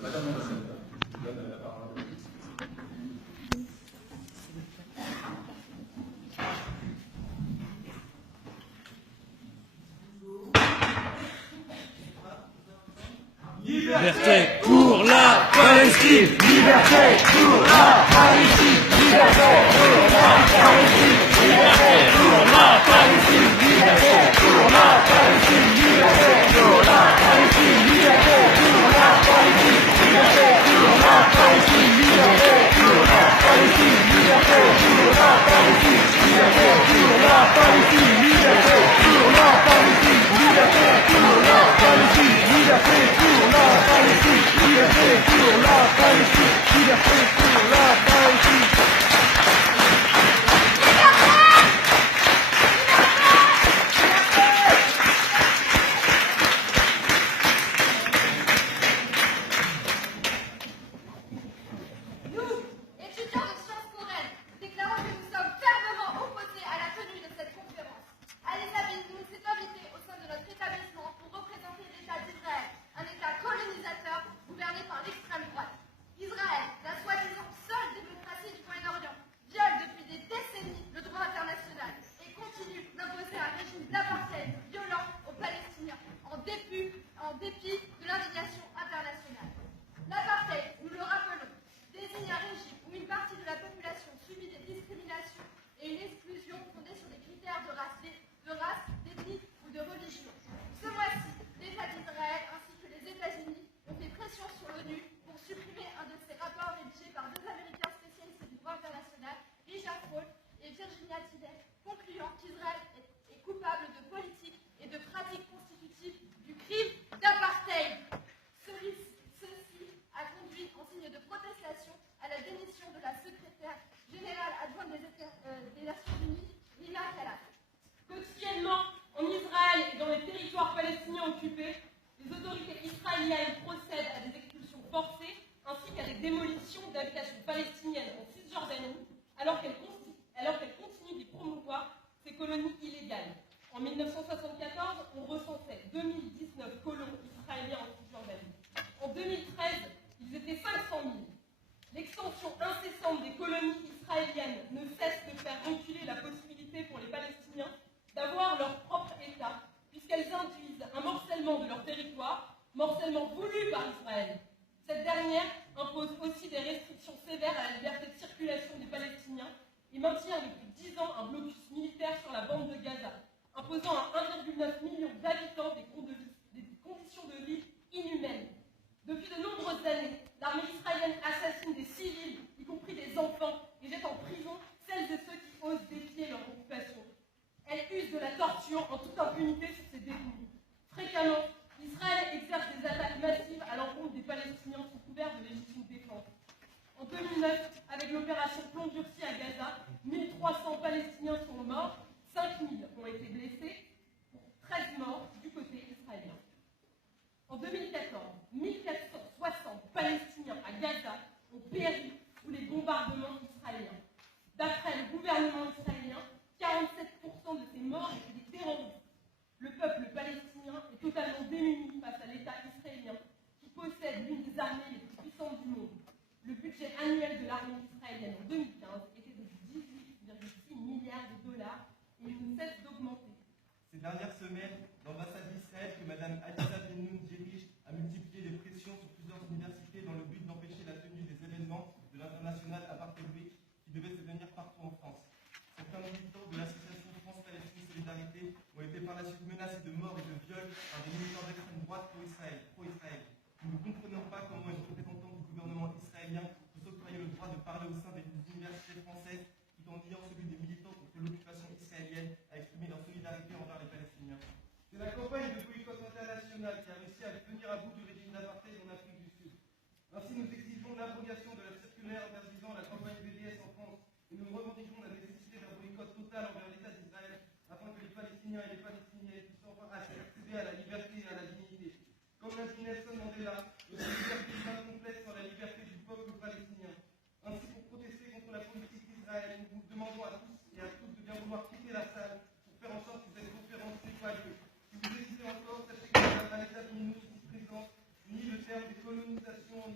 Madame la sénatrice, je vous donne la parole. Liberté pour la Palestine. Liberté pour la Palestine. Liberté pour la Palestine. Liberté pour la Palestine. Liberté pour la Palestine. Liberté pour la Palestine. Liberté pour la Palestine. Liberté pour la Palestine. Liberté pour la Palestine. Liberté pour la Palestine. Liberté pour la Palestine. Liberté pour la Palestine. Liberté pour la Palestine. Liberté pour la Palestine. Liberté pour la Palestine. Liberté pour la Palestine. Nous, étudiants de Sciences Po Rennes, déclarons que nous sommes fermement opposés à la tenue de cette conférence. Elisabeth nous s'est invitée au sein de notre établissement pour représenter l'État d'Israël, un État colonisateur gouverné par l'extrême droite. Israël, la soi-disant seule démocratie du Moyen-Orient, viole depuis des décennies le droit international et continue d'imposer un régime d'apartheid violent aux Palestiniens, en dépit de l'indignation internationale. L'apartheid, nous le rappelons, désigne un régime où une partie de la population subit des discriminations et une exclusion fondée sur des critères de race, d'ethnie ou de religion. Ce mois-ci, l'État d'Israël ainsi que les États-Unis ont fait pression sur l'ONU pour supprimer un de ces rapports rédigés par deux Américains spécialistes du droit international, Richard Paul et Virginia Tidey, concluant qu'Israël est coupable de politique et de pratiques constitutives du crime d'apartheid. Ceci a conduit en signe de protestation à la démission de la secrétaire générale adjointe des Nations Unies, Nina Khalaf. Quotidiennement, en Israël et dans les territoires palestiniens occupés, les autorités israéliennes procèdent à des expulsions forcées ainsi qu'à des démolitions d'habitations palestiniennes en Cisjordanie, alors qu'elles continuent d'y promouvoir ces colonies illégales. En 1974, on recensait 2019 colons israéliens en Cisjordanie. En 2013, ils étaient 500 000. L'extension incessante des colonies israéliennes ne cesse de faire reculer la possibilité pour les Palestiniens d'avoir leur propre État, puisqu'elles induisent un morcellement de leur territoire, morcellement voulu par Israël. Cette dernière impose aussi des restrictions sévères à la liberté de circulation des Palestiniens et maintient depuis 10 ans un blocus militaire sur la bande de Gaza, imposant à 1,9 million d'habitants des conditions de vie inhumaines. Depuis de nombreuses années, l'armée israélienne assassine des civils, y compris des enfants, et jette en prison celles et ceux qui osent défier leur occupation. Elle use de la torture en toute impunité sur ses détenus. Fréquemment, Israël exerce des attaques massives à l'encontre des Palestiniens sous couvert de légitime défense. En 2009, avec l'opération Plomb durci à Gaza, 1300 Palestiniens sont morts, 5000 ont été blessés, pour 13 morts du côté israélien. En 2014, 1460 Palestiniens à Gaza ont péri sous les bombardements israéliens. D'après le gouvernement israélien, 47% de ces morts étaient des terroristes. Le peuple palestinien est totalement démuni face à l'État israélien, qui possède l'une des armées les plus puissantes du monde. Le budget annuel de l'armée israélienne en 2015 était de 18,6 milliards de dollars et il ne cesse d'augmenter. Ces dernières semaines, l'ambassade d'Israël que Mme Aliza Ben-Noun dirige a multiplié les pressions sur plusieurs universités dans le but d'empêcher la tenue des événements de l'International Apartheid Week qui devaient se tenir partout en France. Certains militants de l'association France-Palestine Solidarité ont été par la suite menacés de mort et de viol par des militants d'extrême droite pro-Israël. Nous ne comprenons pas comment une représentante du gouvernement israélien peut s'octroyer le droit de parler au sein des universités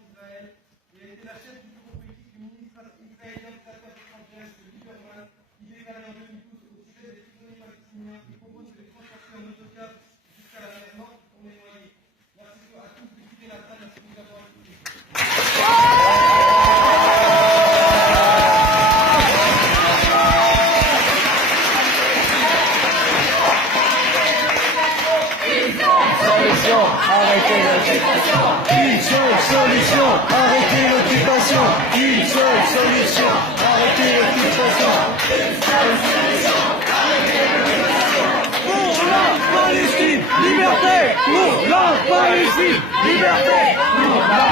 d'Israël et a été la chef du bureau politique du ministre israélien des Affaires étrangères, M. Lieberman, qui déclarait en 2012 au sujet des prisonniers palestiniens qui propose de les transporter en autocar jusqu'à la mer Morte pour les noyer. Merci à tous de quitter la salle, merci de nous avoir écoutés. Arrêtez l'occupation. Une seule solution. Arrêtez l'occupation. Une seule solution. Arrêtez l'occupation. Pour la Palestine, liberté. Pour la Palestine, liberté. Pour la